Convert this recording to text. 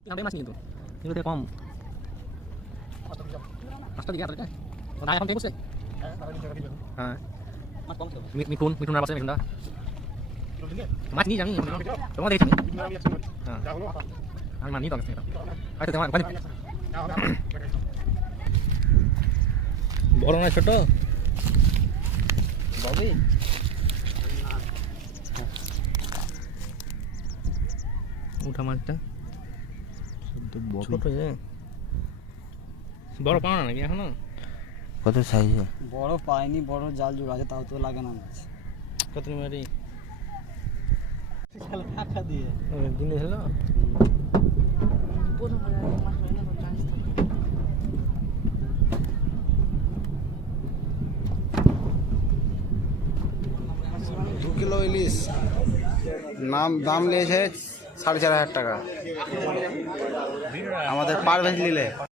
Sampai mas gitu. Ini udah kom. Pasta tiga terus. Nah, yang tembus deh. Ah. Mikun apa sih mikun dah? Mas ni jangan. Kamu ada ini? Ah. Ang mani to kasi. Ay tama kan. বড় না ছোট ববি উঠা মাছটা ছোট যে বড় পাও না নাকি এখনো কত সাইজ বড় পাইনি বড় জাল জোড়া আছে তাও তো লাগে না মাছ কত মারি শাল কাকা দিয়ে দিনে হলো পুরো ভালো মাছ হয় না চান্স থাকে 2 কিলো ইলিশ দাম নিয়েছে 4,500 টাকা আমাদের পার ভেজ নিলে